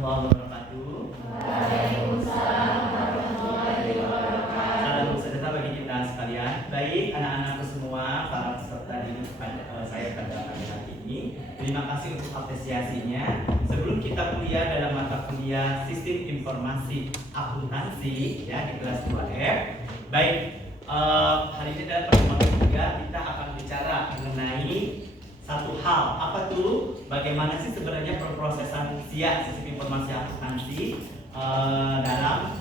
warahmatullahi wabarakatuh. Waalaikumsalam warahmatullahi wabarakatuh. Salam sejahtera bagi kita sekalian. Baik, anak-anakku semua, para peserta didik saya pada pagi hari ini. Terima kasih untuk apresiasinya. Sebelum kita kuliah dalam mata kuliah Sistem Informasi Akuntansi ya di kelas 2F. Baik, hari ini adalah pertemuan ketiga, kita akan bicara mengenai satu hal. Apa tuh? Bagaimana sih sebenarnya perprosesan SIA Sistem Informasi Akuntansi dalam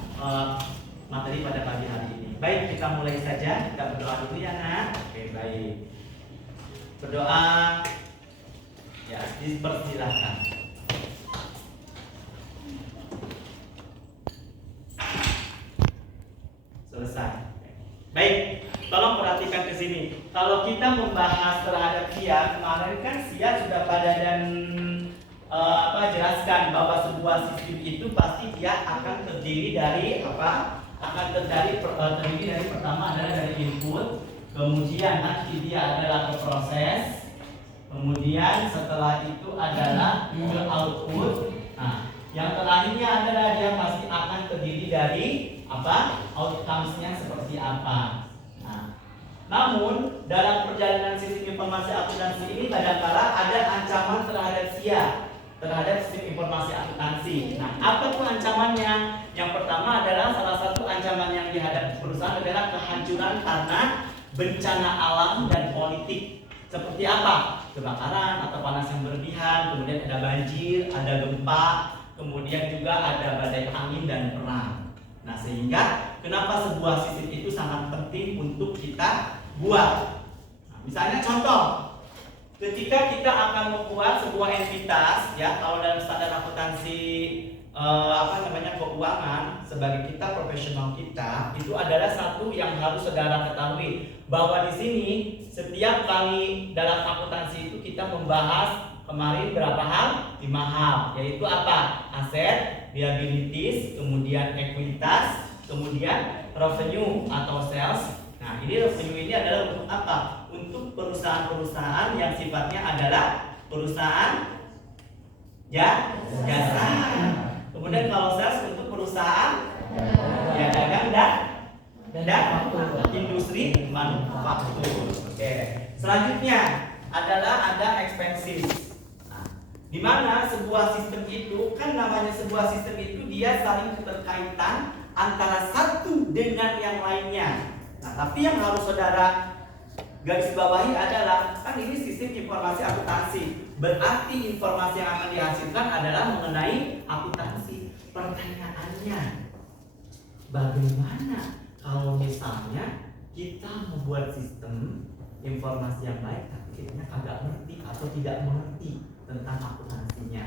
materi pada pagi hari ini. Baik, kita mulai saja. Kita berdoa dulu ya, nak. Oke, baik. Berdoa. Ya, dipersilahkan. Selesai. Baik, tolong perhatikan ke sini. Kalau kita membahas terhadap SIA, kemarin kan SIA sudah pada dan jelaskan bahwa sebuah sistem itu pasti dia akan terdiri dari apa? Akan terdiri dari pertama adalah dari input, kemudian nanti dia adalah ke proses, kemudian setelah itu adalah ke output. Nah, yang terakhirnya adalah dia pasti akan terdiri dari apa? Outcomes-nya seperti apa. Nah, namun dalam perjalanan sistem informasi akuntansi ini kadang-kala ada ancaman terhadap SIA, terhadap sistem informasi akuntansi. Nah, apa tuh ancamannya? Yang pertama adalah salah satu ancaman yang dihadapi perusahaan adalah kehancuran karena bencana alam dan politik. Seperti apa? Kebakaran atau panas yang berlebihan, kemudian ada banjir, ada gempa, kemudian juga ada badai angin dan perang. Nah, sehingga kenapa sebuah sistem itu sangat penting untuk kita buat. Nah, misalnya contoh, ketika kita akan membuat sebuah entitas, ya kalau dalam standar akuntansi keuangan, sebagai kita profesional kita itu adalah satu yang harus saudara ketahui bahwa di sini setiap kali dalam akuntansi itu kita membahas kemarin berapa hal? 5 hal, yaitu apa? Aset, liabilities, kemudian ekuitas, kemudian revenue atau sales. Nah, ini revenue ini adalah untuk apa? Untuk perusahaan-perusahaan yang sifatnya adalah perusahaan jasa. Kemudian kalau sales untuk perusahaan ya dagang dan industri manufaktur. Oke. Selanjutnya adalah ada expenses. Nah, di mana sebuah sistem itu kan namanya sebuah sistem itu dia saling keterkaitan antara satu dengan yang lainnya. Nah, tapi yang harus saudara garis bawahi adalah kan ini sistem informasi akuntansi. Berarti informasi yang akan dihasilkan adalah mengenai akuntansi. Pertanyaannya, bagaimana kalau misalnya kita membuat sistem informasi yang baik tapi kita agak mengerti atau tidak mengerti tentang akuntansinya.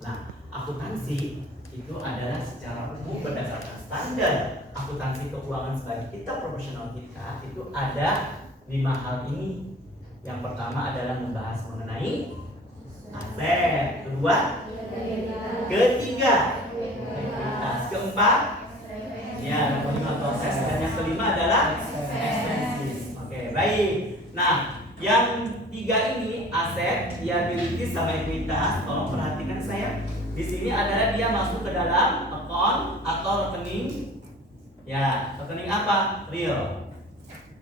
Nah, akuntansi itu adalah secara umum berdasarkan standar akuntansi keuangan sebagai kita profesional kita itu ada 5 hal ini. Yang pertama adalah membahas mengenai aset, kedua, ketiga, ekuitas, keempat, ya, kelima proses, dan yang kelima adalah expenses. Oke, baik. Nah, yang 3 ini aset, liabilities sama ekuitas. Tolong perhatikan saya. Di sini adalah dia masuk ke dalam account atau rekening. Ya, rekening apa? Real.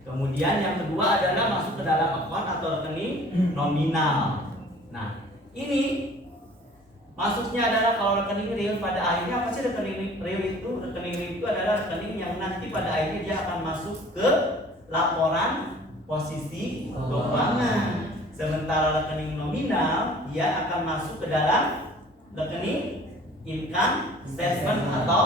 Kemudian yang kedua adalah masuk ke dalam account atau rekening nominal. Nah, ini maksudnya adalah kalau rekening real pada akhirnya apa sih rekening real itu? Rekening real itu adalah rekening yang nanti pada akhirnya dia akan masuk ke laporan posisi keuangan. Sementara rekening nominal dia akan masuk ke dalam rekening income statement atau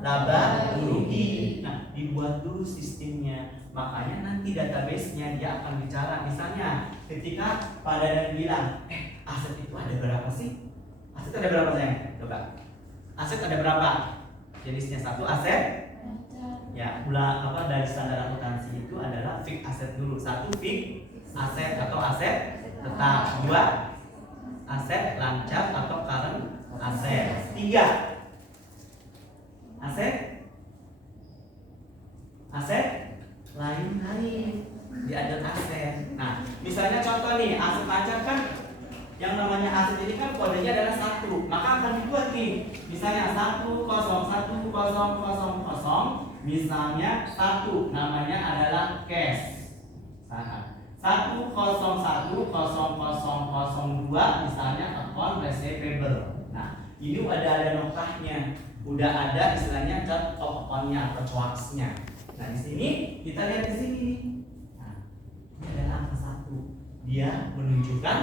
laba rugi. Nah, dibuat dulu sistemnya. Makanya nanti database-nya dia akan bicara. Misalnya ketika pada dan bilang, aset itu ada berapa sih? Aset ada berapa sayang? Coba. Aset ada berapa? Jenisnya satu aset. Ya, dari standar akuntansi itu adalah fixed aset dulu. Satu fixed aset atau aset tetap. 2 aset lancap atau current aset. 3 aset lain-lain di ada aset. Nah, misalnya contoh nih, aset lancap kan yang namanya aset ini kan kodenya adalah 1, maka akan dibuat nih. Misalnya 1010000, misalnya 1 namanya adalah cash. 1010002 misalnya account receivable. Nah, ini udah ada notahnya, udah ada istilahnya chart of account-nya atau coaksnya. Nah, di sini kita lihat di sini. Nah, ini adalah angka 1. Dia menunjukkan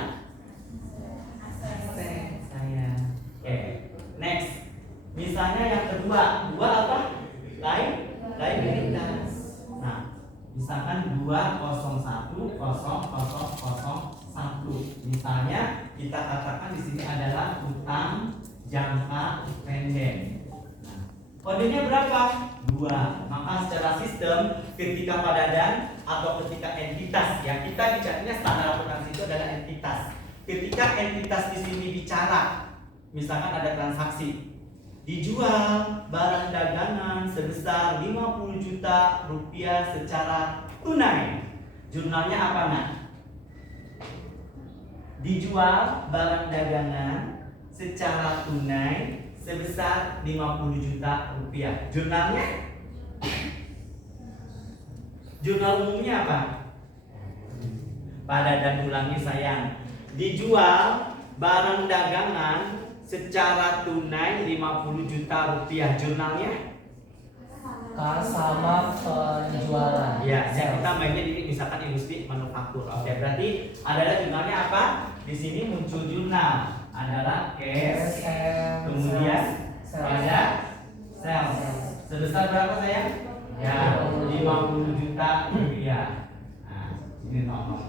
aset saya. Oke, next. Misalnya yang kedua, 2 apa? Liabilitas. Nah, misalkan 2010001. Misalnya kita katakan di sini adalah utang jangka pendek. Nah, kodenya berapa? 2. Maka secara sistem ketika padadan atau ketika entitas, ya kita bicaranya standar akuntansi itu adalah entitas. Ketika entitas di sini bicara, misalkan ada transaksi dijual barang dagangan sebesar 50 juta rupiah secara tunai. Jurnalnya apa, Nak? Dijual barang dagangan secara tunai sebesar 50 juta rupiah. Jurnalnya? Jurnal umumnya apa? Pada dan ulangi sayang. Dijual barang dagangan secara tunai 50 juta rupiah. Jurnalnya? Kas sama penjualan. Ya, kita mainnya di misalkan industri manufaktur. Oke, berarti adalah jurnalnya apa? Di sini muncul jurnal adalah cash, kemudian pada sales. Sebesar berapa sayang? Ya, 50 juta rupiah. Nah, ini 000.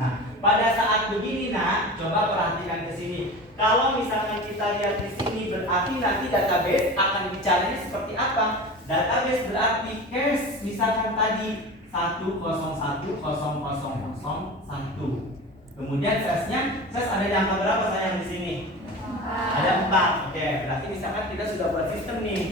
Nah, pada saat begini, Nak, coba perhatikan ke sini. Kalau misalkan kita lihat di sini, berarti nanti database akan bicaranya seperti apa? Database berarti cash, misalkan tadi 1010001. Kemudian sales-nya, sales ada di angka berapa sayang di sini? Ada 4. Oke, berarti misalkan kita sudah buat sistem nih.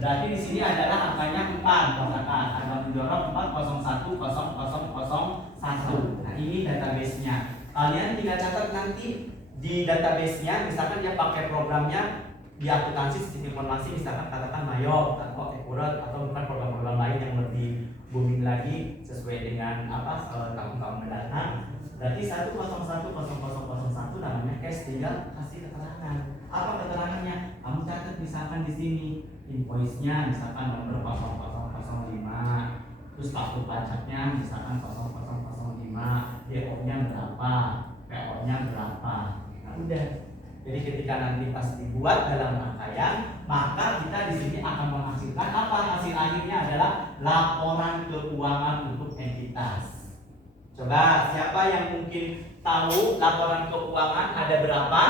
Berarti di sini adalah angkanya 4. Misalkan ada mendorong 4010001. Nah, ini database-nya. Kalian tinggal catat nanti di database-nya, misalkan dia pakai programnya di akuntansi sistem informasi, misalkan katakan Mayo atau Ekurat atau bukan program-program lain yang lebih booming lagi sesuai dengan tahun-tahun mendatang. Berarti 1010001 namanya cash, tinggal kasih keterangan. Apa keterangannya? Kamu catat misalkan di sini invoice-nya misalkan nomor 0005, terus kartu pajaknya misalkan 0005, DO-nya berapa, PO-nya berapa. Udah. Jadi ketika nanti pas dibuat dalam rangkaian, maka kita di sini akan menghasilkan apa? Hasil akhirnya adalah laporan keuangan untuk entitas. Coba siapa yang mungkin tahu laporan keuangan ada berapa?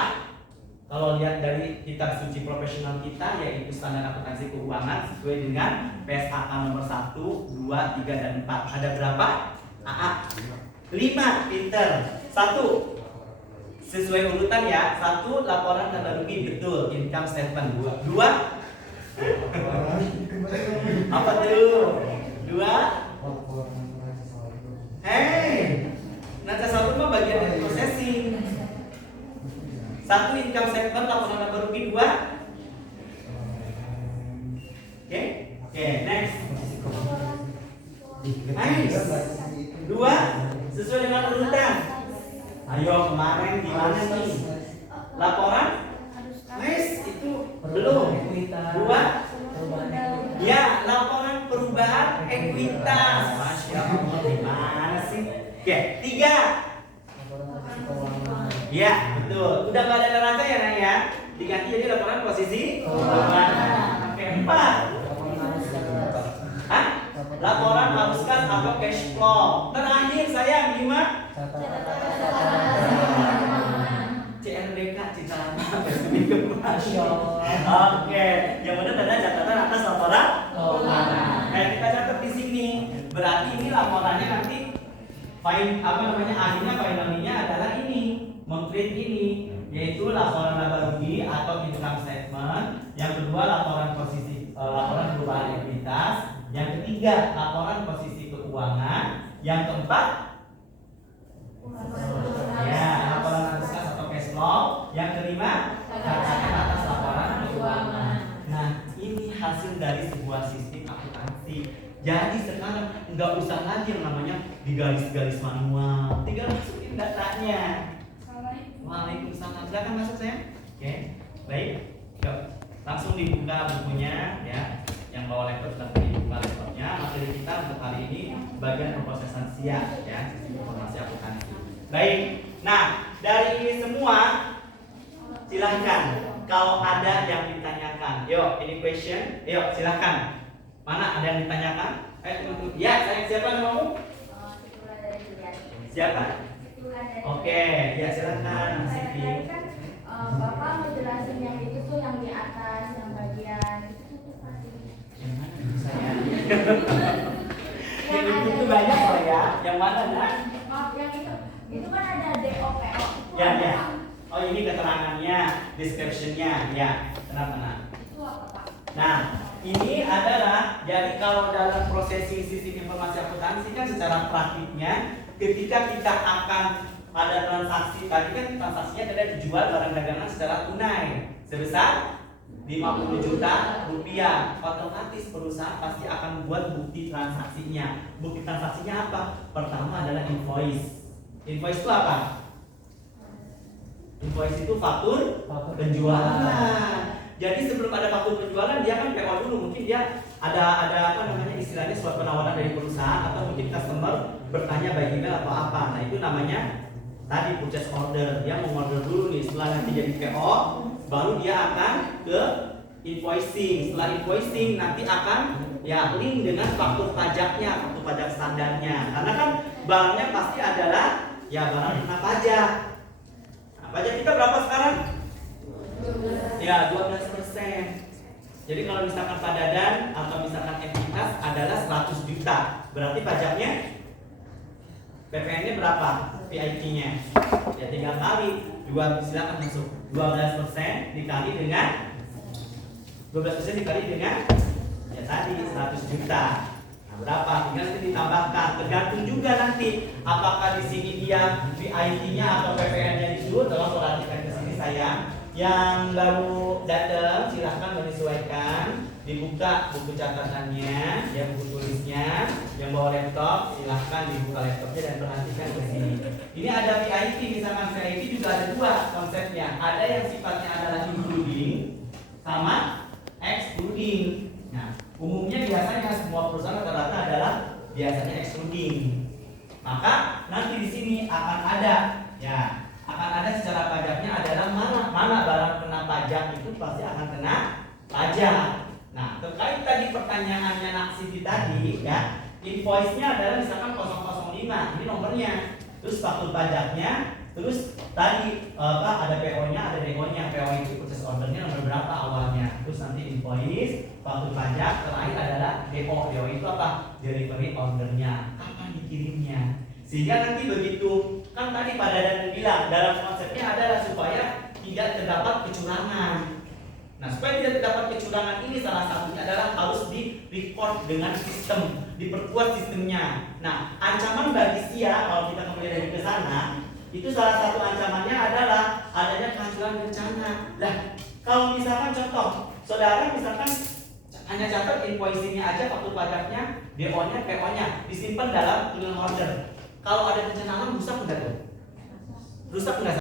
Kalau lihat dari kitab suci profesional kita, yaitu standar akuntansi keuangan sesuai dengan PSAK nomor 1, 2, 3, dan 4. Ada berapa? 5. Pinter. 1. Sesuai urutan ya. 1. Laporan tanda rugi, betul, income statement. 2. Apa tuh? 2. Nada 1 mah bagian dari processing. 1 income statement, laporan tanda rugi. 2. Oke, next. Nice. 2. Sesuai dengan urutan. Ayo, kemarin gimana nih? Laporan? Nice, itu belum. 2. Ya, laporan perubahan ekuitas. Masya Allah, gimana sih? Oke, 3. Ya, betul. Udah nggak ada neraca ya, Nak ya? Diganti jadi laporan posisi keuangan. Oke, 4. Laporan arus kas atau cash flow. Terakhir sayang, 5. CRDK cita Oke, yang benar ada catatan atas laporan keuangan. Kita catat di sini. Berarti ini laporannya nanti akhirnya finalnya adalah ini, mengcreate ini, yaitu laporan laba rugi atau income statement. Yang kedua laporan laporan perubahan ekuitas. Yang ketiga laporan posisi keuangan. Yang keempat ya laporan arus kas atau cash flow. hasil dari sebuah sistem akuntansi. Jadi sekarang nggak usah lagi yang namanya digaris-garis manual, tinggal masukin datanya. Waalaikumsalam. Silakan masuk saya. Oke, baik. Yuk, langsung dibuka bukunya ya. Yang bawa laptop silahkan dibuka laptopnya. Materi kita untuk hari ini bagian pemrosesan siap ya, sistem informasi akuntansi. Baik. Nah, dari ini semua silahkan kalau ada yang ditanyakan. Yuk, ini question. Yuk, silahkan. Mana ada yang ditanyakan? Teman-teman. Ya, saya siapa namamu? Siapa? Oke, ya silakan Siti. Bapak ngejelasin yang itu tuh yang di atas, yang bagian Yang mana saya? Yang itu banyak loh ya. Yang mana nak? yang itu kan ada DOPO. Ya, ya. Oh, ini keterangannya, description-nya. Ya, kenapa nak? Itu apa Pak? Nah, ini adalah jadi kalau dalam prosesi sistem informasi akuntansi kan secara praktiknya ketika kita akan ada transaksi, tadi kan transaksinya adalah dijual barang dagangan secara tunai sebesar 50 juta rupiah. Otomatis perusahaan pasti akan membuat bukti transaksinya. Bukti transaksinya apa? Pertama adalah invoice. Invoice itu apa? Invoice itu faktur penjualan. Jadi sebelum ada faktur penjualan dia kan PO dulu, mungkin dia ada apa namanya istilahnya suatu penawaran dari perusahaan atau mungkin customer bertanya by email atau apa. Nah, itu namanya tadi purchase order. Dia mau order dulu nih, setelah nanti jadi PO baru dia akan ke invoicing. Setelah invoicing nanti akan ya link dengan faktur pajaknya, faktur pajak standarnya. Karena kan barangnya pasti adalah ya barang kena pajak. Nah, pajak kita berapa sekarang? Ya 12%. Jadi kalau misalkan padadan atau misalkan entitas adalah 100 juta, berarti pajaknya PPN-nya berapa? PIT-nya ya 3 kali silakan masuk 12% dikali dengan 12% dikali dengan ya tadi 100 juta. Nah, berapa? Tinggal nanti ditambahkan. Tergantung juga nanti apakah di sini dia PIT-nya atau PPN-nya disuruh. Tolong perhatikan ke sini sayang. Yang baru datang silahkan menyesuaikan, dibuka buku catatannya, ya buku tulisnya. Yang bawa laptop silahkan dibuka laptopnya dan perhatikan ke sini. Ini ada VIP, misalkan VIP juga ada dua konsepnya. Ada yang sifatnya adalah including sama excluding. Nah, umumnya biasanya semua perusahaan rata-rata adalah biasanya excluding. Maka nanti di sini akan ada ya. Akan ada secara pajaknya adalah mana barang kena pajak itu pasti akan kena pajak. Nah, terkait tadi pertanyaannya Nak Siti tadi ya, invoice-nya adalah misalkan 005, ini nomornya. Terus faktur pajaknya, terus tadi ada PO-nya, ada DO-nya. PO itu purchase order-nya nomor berapa awalnya. Terus nanti invoice, faktur pajak, terakhir adalah DO. DO itu apa? Delivery order-nya. Kapan dikirimnya? Sehingga nanti begitu kan tadi Pak Dadan bilang dalam konsepnya adalah supaya tidak terdapat kecurangan. Nah, supaya tidak terdapat kecurangan ini salah satunya adalah harus di record dengan sistem, diperkuat sistemnya. Nah, ancaman bagi SIA kalau kita kembali dari ke sana itu salah satu ancamannya adalah adanya kehancuran rencana. Lah, kalau misalkan contoh, saudara misalkan hanya catat invoicing-nya aja, faktur pajaknya, DO-nya, PO-nya disimpan dalam tulisan order. Kalau ada bencana alam rusak enggak tuh? Rusak enggak?